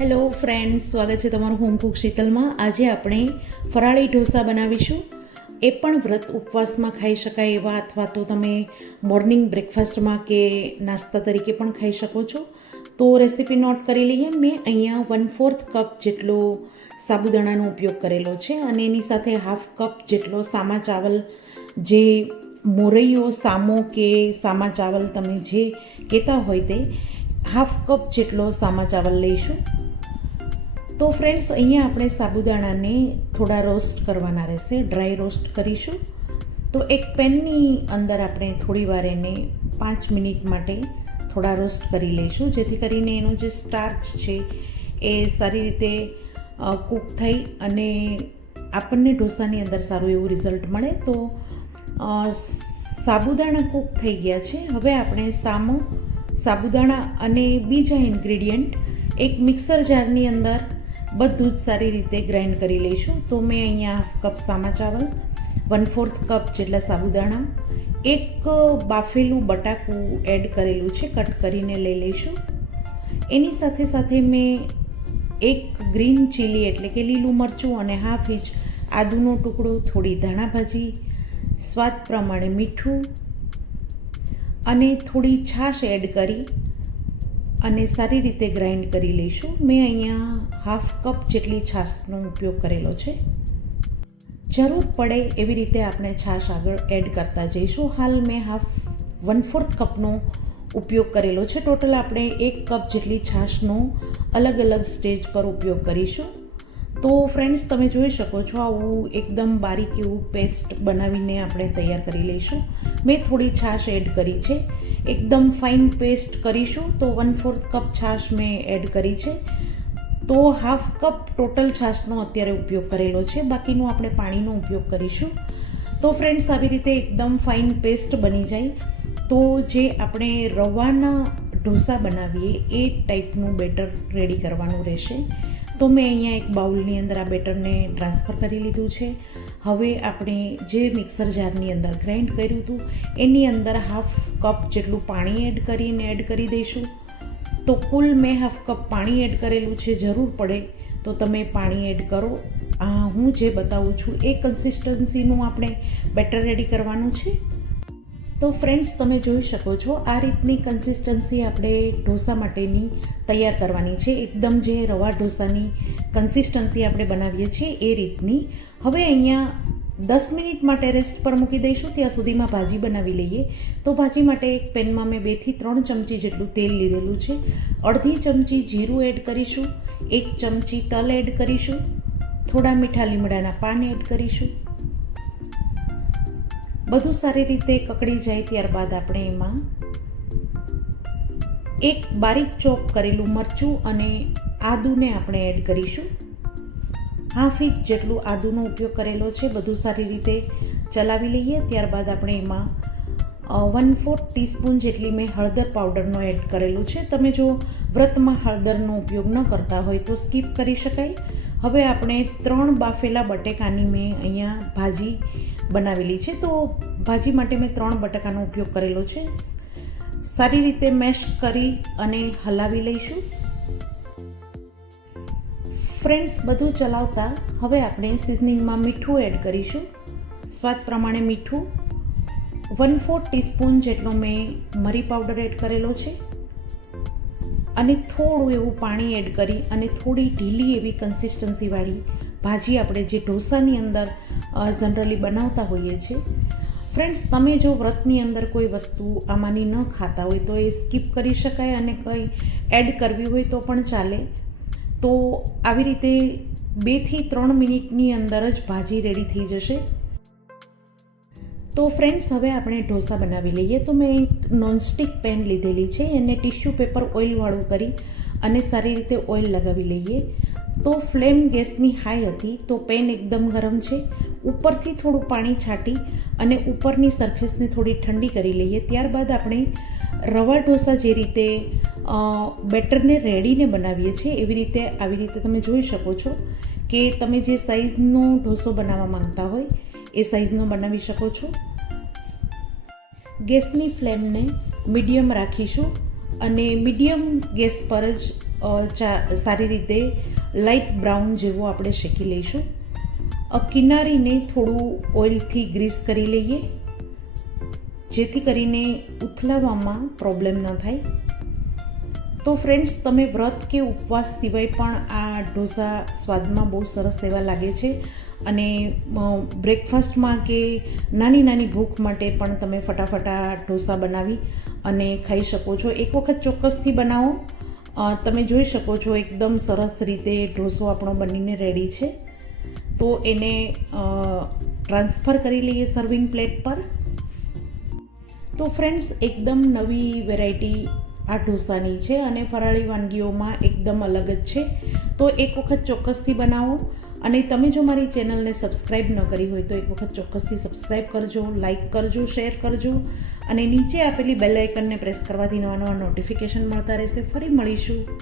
Hello friend સ્વાગત છે તમારું હોમ કુક શીતલમાં. આજે આપણે ફરાળી ઢોસા બનાવીશું. એ પણ વ્રત ઉપવાસમાં ખાઈ શકાય એવા અથવા તો તમે મોર્નિંગ બ્રેકફાસ્ટમાં કે નાસ્તા તરીકે પણ ખાઈ શકો છો. તો રેસીપી નોટ કરી લઈએ. મેં અહીંયા વન ફોર્થ કપ જેટલો સાબુદાણાનો ઉપયોગ કરેલો છે અને એની સાથે હાફ કપ જેટલો સામા ચાવલ જે મોરૈયો, સામો કે સામા ચાવલ તમે જે કહેતા હોય તે, હાફ કપ જેટલો સામા ચાવલ લઈશું. તો ફ્રેન્ડ્સ અહીંયા આપણે સાબુદાણાને થોડા રોસ્ટ કરવાના રહેશે ડ્રાય રોસ્ટ કરીશું. તો એક પેનની અંદર આપણે થોડી વાર એને પાંચ મિનિટ માટે થોડા રોસ્ટ કરી લઈશું, જેથી કરીને એનો જે સ્ટાર્ચ છે એ સારી રીતે કૂક થઈ અને આપણને ઢોસાની અંદર સારું એવું રિઝલ્ટ મળે. તો સાબુદાણા કૂક થઈ ગયા છે. હવે આપણે સામો સાબુદાણા અને બીજા ઇન્ગ્રેડિયન્ટ એક મિક્સર જારની અંદર બધું જ સારી રીતે ગ્રાઇન્ડ કરી લઈશું. તો મેં અહીંયા કપ સામા ચાવલ વન ફોર્થ કપ જેટલા સાબુદાણા, એક બાફેલું બટાકું એડ કરેલું છે, કટ કરીને લઈ લઈશું. એની સાથે સાથે મેં એક ગ્રીન ચીલી એટલે કે લીલું મરચું અને હાફ ઇંચ આદુનો ટુકડો, થોડી ધાણા ભાજી સ્વાદ પ્રમાણે મીઠું અને થોડી છાશ એડ કરી. અને સારી રીતે ગ્રાઇન્ડ કરી લઈશું. મેં અહીંયા હાફ કપ જેટલી છાશનો ઉપયોગ કરેલો છે. જરૂર પડે એવી રીતે આપણે છાશ આગળ એડ કરતા જઈશું. હાલ મેં હાફ વન ફોર્થ કપનો ઉપયોગ કરેલો છે. ટોટલ આપણે એક કપ જેટલી છાશનો અલગ અલગ સ્ટેજ પર ઉપયોગ કરીશું. તો ફ્રેન્ડ્સ તમે જોઈ શકો છો આવું એકદમ બારીક એવું પેસ્ટ બનાવીને આપણે તૈયાર કરી લઈશું. મેં થોડી છાશ એડ કરી છે. એકદમ ફાઇન પેસ્ટ કરીશું તો વન ફોર્થ કપ છાશ મેં એડ કરી છે. તો હાફ કપ ટોટલ છાશનો અત્યારે ઉપયોગ કરેલો છે. બાકીનું આપણે પાણીનો ઉપયોગ કરીશું. તો ફ્રેન્ડ્સ આવી રીતે એકદમ ફાઇન પેસ્ટ બની જાય. તો જે આપણે રવાના ઢોસા બનાવીએ, એ ટાઈપનું બેટર રેડી કરવાનું રહેશે. તો મેં અહીંયા એક બાઉલની અંદર આ બેટરને ટ્રાન્સફર કરી લીધું છે. હવે આપણે જે મિક્સર જારની અંદર ગ્રાઇન્ડ કર્યું હતું, એની અંદર હાફ કપ જેટલું પાણી એડ કરીને એડ કરી દઈશું. તો કુલ મેં હાફ કપ પાણી એડ કરેલું છે, જરૂર પડે તો તમે પાણી એડ કરો. આ હું જે બતાવું છું, એ કન્સિસ્ટન્સીનું આપણે બેટર રેડી કરવાનું છે. તો ફ્રેન્ડ્સ તમે જોઈ શકો છો, આ રીતની કન્સિસ્ટન્સી આપણે ઢોસા માટેની તૈયાર કરવાની છે. એકદમ જે રવા ઢોસાની કન્સિસ્ટન્સી આપણે બનાવીએ છીએ, એ રીતની. હવે અહીંયા દસ મિનિટ માટે રેસ્ટ પર મૂકી દઈશું, ત્યાં સુધીમાં ભાજી બનાવી લઈએ. તો ભાજી માટે એક પેનમાં મેં બેથી ત્રણ ચમચી જેટલું તેલ લીધેલું છે. અડધી ચમચી જીરું એડ કરીશું, એક ચમચી તલ એડ કરીશું, થોડા મીઠા લીમડાના પાન એડ કરીશું. બધું સારી રીતે કકડી જાય ત્યારબાદ આપણે એમાં એક બારીક ચોપ કરેલું મરચું અને આદુને આપણે એડ કરીશું. હાફ ઇંચ જેટલું આદુનો ઉપયોગ કરેલો છે, બધું સારી રીતે ચલાવી લઈએ. ત્યારબાદ આપણે એમાં વન ફોર્થ ટીસ્પૂન જેટલી મેં હળદર પાવડરનો એડ કરેલું છે. તમે જો વ્રતમાં હળદરનો ઉપયોગ ન કરતા હોય તો સ્કીપ કરી શકાય. હવે આપણે ત્રણ બાફેલા બટેકાની મેં અહીંયા ભાજી બનાવેલી છે. તો ભાજી માટે મેં ત્રણ બટાકાનો ઉપયોગ કરેલો છે. સારી રીતે મેશ કરી અને હલાવી લઈશું. ફ્રેન્ડ્સ, બધું ચલાવતા હવે આપણે સિઝનિંગમાં મીઠું એડ કરીશું. સ્વાદ પ્રમાણે મીઠું. વન ફોર ટીસ્પૂન જેટલો મેં મરી પાવડર એડ કરેલો છે. અને થોડું એવું પાણી એડ કરી અને થોડી ઢીલી એવી કન્સિસ્ટન્સીવાળી ભાજી આપણે જે ઢોસાની અંદર જનરલી બનાવતા હોઈએ છીએ. ફ્રેન્ડ્સ તમે જો વ્રતની અંદર કોઈ વસ્તુ આમાંની ન ખાતા હોય, તો એ સ્કીપ કરી શકાય અને કંઈ એડ કરવી હોય તો પણ ચાલે. તો આવી રીતે બેથી ત્રણ મિનિટની અંદર જ ભાજી રેડી થઈ જશે. તો ફ્રેન્ડ્સ હવે આપણે ઢોસા બનાવી લઈએ. તો મેં એક નોનસ્ટિક પેન લીધેલી છે. એને ટિશ્યુ પેપર ઓઇલવાળું કરી અને સારી રીતે ઓઇલ લગાવી લઈએ. તો ફ્લેમ ગેસની હાઈ હતી તો પેન એકદમ ગરમ છે. ઉપરથી થોડું પાણી છાંટી અને ઉપરની સરફેસને થોડી ઠંડી કરી લઈએ. ત્યારબાદ આપણે રવા ઢોસા જે રીતે બેટરને રેડીને બનાવીએ છીએ, એવી રીતે, આવી રીતે તમે જોઈ શકો છો કે તમે જે સાઈઝનો ઢોસો બનાવવા માંગતા હોય, એ સાઈઝનો બનાવી શકો છો. ગેસની ફ્લેમને મીડિયમ રાખીશું અને મીડિયમ ગેસ પર જ સારી રીતે લાઇટ બ્રાઉન જેવો આપણે શેકી લઈશું. કિનારીને થોડું ઓઇલથી ગ્રીસ કરી લઈએ. જેથી કરીને ઉથલાવવામાં પ્રોબ્લેમ ન થાય. તો ફ્રેન્ડ્સ, તમે વ્રત કે ઉપવાસ સિવાય પણ આ ઢોસા સ્વાદમાં બહુ સરસ એવા લાગે છે. અને બ્રેકફાસ્ટમાં કે નાની નાની ભૂખ માટે પણ તમે ફટાફટ આ ઢોસા બનાવી અને ખાઈ શકો છો. એક વખત ચોક્કસથી બનાવો. તમે જોઈ શકો છો એકદમ સરસ રીતે ઢોસો આપણો બનીને રેડી છે. તો એને ટ્રાન્સફર કરી લઈએ સર્વિંગ પ્લેટ પર. તો ફ્રેન્ડ્સ એકદમ નવી વેરાયટી આ ઢોસાની છે અને ફરાળી વાનગીઓમાં એકદમ અલગ જ છે. તો એક વખત ચોક્કસથી બનાવો. અને તમે જો મારી ચેનલને સબસ્ક્રાઈબ ન કરી હોય તો એક વખત ચોક્કસથી સબસ્ક્રાઈબ કરજો, લાઇક કરજો, શેર કરજો અને નીચે આપેલી બેલ આઇકનને પ્રેસ કરવાથી નવા નવા નોટિફિકેશન મળતા રહેશે. ફરી મળીશું.